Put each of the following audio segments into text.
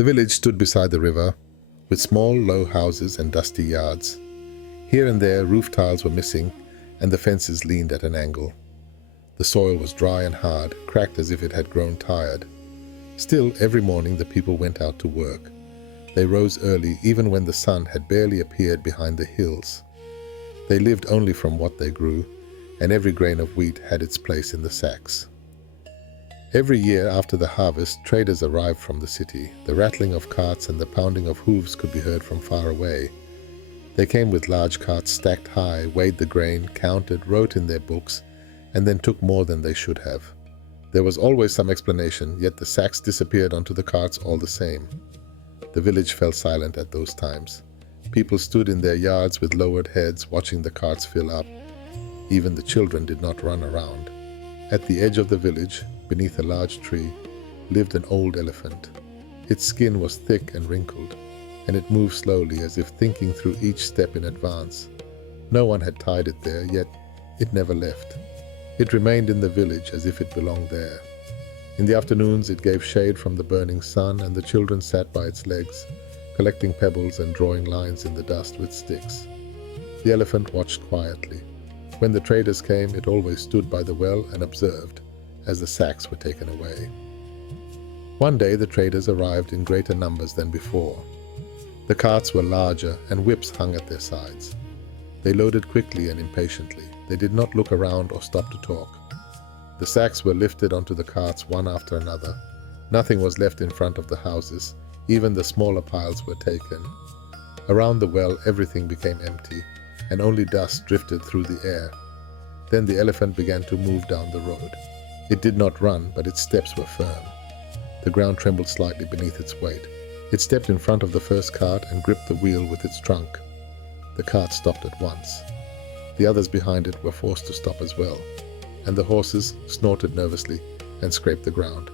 The village stood beside the river, with small, low houses and dusty yards. Here and there, roof tiles were missing, and the fences leaned at an angle. The soil was dry and hard, cracked as if it had grown tired. Still, every morning the people went out to work. They rose early, even when the sun had barely appeared behind the hills. They lived only from what they grew, and every grain of wheat had its place in the sacks. Every year after the harvest, traders arrived from the city. The rattling of carts and the pounding of hooves could be heard from far away. They came with large carts stacked high, weighed the grain, counted, wrote in their books, and then took more than they should have. There was always some explanation, yet the sacks disappeared onto the carts all the same. The village fell silent at those times. People stood in their yards with lowered heads, watching the carts fill up. Even the children did not run around. At the edge of the village, beneath a large tree, lived an old elephant. Its skin was thick and wrinkled, and it moved slowly as if thinking through each step in advance. No one had tied it there, yet it never left. It remained in the village as if it belonged there. In the afternoons it gave shade from the burning sun, and the children sat by its legs, collecting pebbles and drawing lines in the dust with sticks. The elephant watched quietly. When the traders came, it always stood by the well and observed as the sacks were taken away. One day the traders arrived in greater numbers than before. The carts were larger and whips hung at their sides. They loaded quickly and impatiently. They did not look around or stop to talk. The sacks were lifted onto the carts one after another. Nothing was left in front of the houses. Even the smaller piles were taken. Around the well everything became empty, and only dust drifted through the air. Then the elephant began to move down the road. It did not run, but its steps were firm. The ground trembled slightly beneath its weight. It stepped in front of the first cart and gripped the wheel with its trunk. The cart stopped at once. The others behind it were forced to stop as well, and the horses snorted nervously and scraped the ground.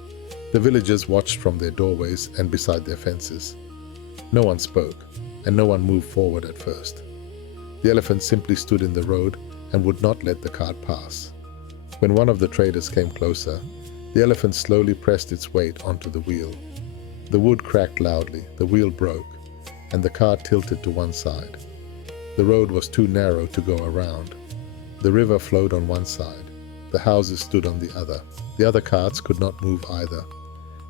The villagers watched from their doorways and beside their fences. No one spoke, and no one moved forward at first. The elephant simply stood in the road and would not let the cart pass. When one of the traders came closer, the elephant slowly pressed its weight onto the wheel. The wood cracked loudly, the wheel broke, and the cart tilted to one side. The road was too narrow to go around. The river flowed on one side. The houses stood on the other. The other carts could not move either.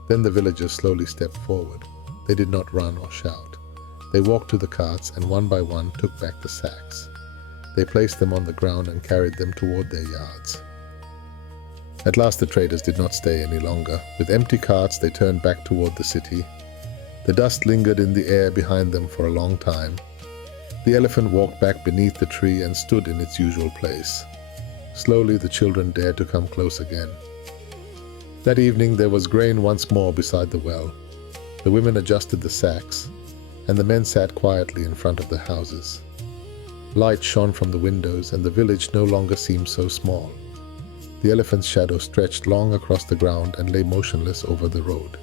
Then the villagers slowly stepped forward. They did not run or shout. They walked to the carts and one by one took back the sacks. They placed them on the ground and carried them toward their yards. At last the traders did not stay any longer. With empty carts they turned back toward the city. The dust lingered in the air behind them for a long time. The elephant walked back beneath the tree and stood in its usual place. Slowly the children dared to come close again. That evening there was grain once more beside the well. The women adjusted the sacks, and the men sat quietly in front of the houses. Light shone from the windows, and the village no longer seemed so small. The elephant's shadow stretched long across the ground and lay motionless over the road.